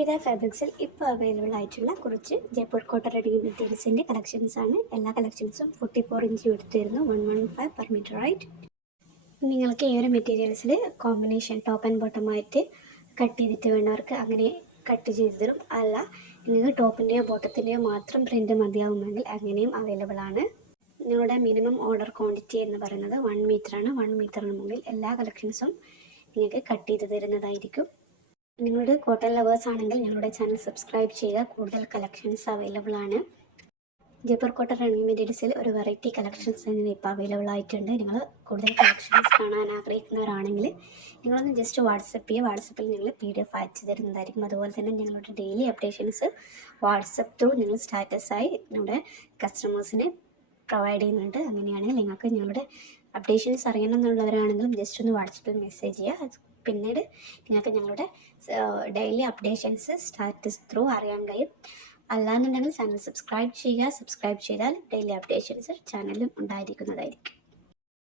ഫിദ ഫാബ്രിക്സിൽ ഇപ്പോൾ അവൈലബിൾ ആയിട്ടുള്ള കുറച്ച് ജയ്പൂർ കോട്ടൺ റെഡി മെറ്റീരിയൽസിൻ്റെ കളക്ഷൻസാണ്. എല്ലാ കളക്ഷൻസും 44 ഇഞ്ച് എടുത്തിരുന്നു, 115 പെർ മീറ്റർ റൈറ്റ്. നിങ്ങൾക്ക് ഈ ഒരു മെറ്റീരിയൽസിൽ കോമ്പിനേഷൻ ടോപ്പ് ആൻഡ് ബോട്ടമായിട്ട് കട്ട് ചെയ്തിട്ട് വേണ്ടവർക്ക് അങ്ങനെ കട്ട് ചെയ്ത് തരും. അല്ല നിങ്ങൾക്ക് ടോപ്പിൻ്റെയോ ബോട്ടത്തിൻ്റെയോ മാത്രം പ്രിൻറ്റ് മതിയാവുമെങ്കിൽ അങ്ങനെയും അവൈലബിൾ ആണ്. നിങ്ങളുടെ മിനിമം ഓർഡർ ക്വാണ്ടിറ്റി എന്ന് പറയുന്നത് 1 മീറ്ററാണ്. 1 മീറ്ററിന് മുകളിൽ എല്ലാ കളക്ഷൻസും നിങ്ങൾക്ക് കട്ട് ചെയ്ത് തരുന്നതായിരിക്കും. നിങ്ങളുടെ കോട്ടൺ ലവേഴ്സ് ആണെങ്കിൽ ഞങ്ങളുടെ ചാനൽ സബ്സ്ക്രൈബ് ചെയ്യുക. കൂടുതൽ കളക്ഷൻസ് അവൈലബിൾ ആണ്. ജയ്പൂർ കോട്ടൺ റെഡി മെറ്റീരിയൽസിൽ ഒരു വെറൈറ്റി കളക്ഷൻസ് ഇപ്പോൾ അവൈലബിൾ ആയിട്ടുണ്ട്. നിങ്ങൾ കൂടുതൽ കളക്ഷൻസ് കാണാൻ ആഗ്രഹിക്കുന്നവരാണെങ്കിൽ നിങ്ങളൊന്ന് ജസ്റ്റ് വാട്സപ്പ് ചെയ്യുക. വാട്സപ്പിൽ ഞങ്ങൾ PDF അയച്ചു തരുന്നതായിരിക്കും. അതുപോലെ തന്നെ ഞങ്ങളുടെ ഡെയിലി അപ്ഡേഷൻസ് വാട്സപ്പ് ത്രൂ നിങ്ങൾ സ്റ്റാറ്റസായി നമ്മുടെ കസ്റ്റമേഴ്സിനെ പ്രൊവൈഡ് ചെയ്യുന്നുണ്ട്. അങ്ങനെയാണെങ്കിൽ നിങ്ങൾക്ക് ഞങ്ങളുടെ അപ്ഡേഷൻസ് അറിയണമെന്നുള്ളവരാണെങ്കിലും ജസ്റ്റ് ഒന്ന് വാട്സപ്പിൽ മെസ്സേജ് ചെയ്യുക. പിന്നീട് നിങ്ങൾക്ക് ഞങ്ങളുടെ ഡെയിലി അപ്ഡേഷൻസ് സ്റ്റാറ്റസ് ത്രൂ അറിയാൻ കഴിയും. അല്ലാന്നുണ്ടെങ്കിൽ ചാനൽ സബ്സ്ക്രൈബ് ചെയ്യുക. സബ്സ്ക്രൈബ് ചെയ്താൽ ഡെയിലി അപ്ഡേഷൻസ് ചാനലിലും ഉണ്ടായിരിക്കുന്നതായിരിക്കും.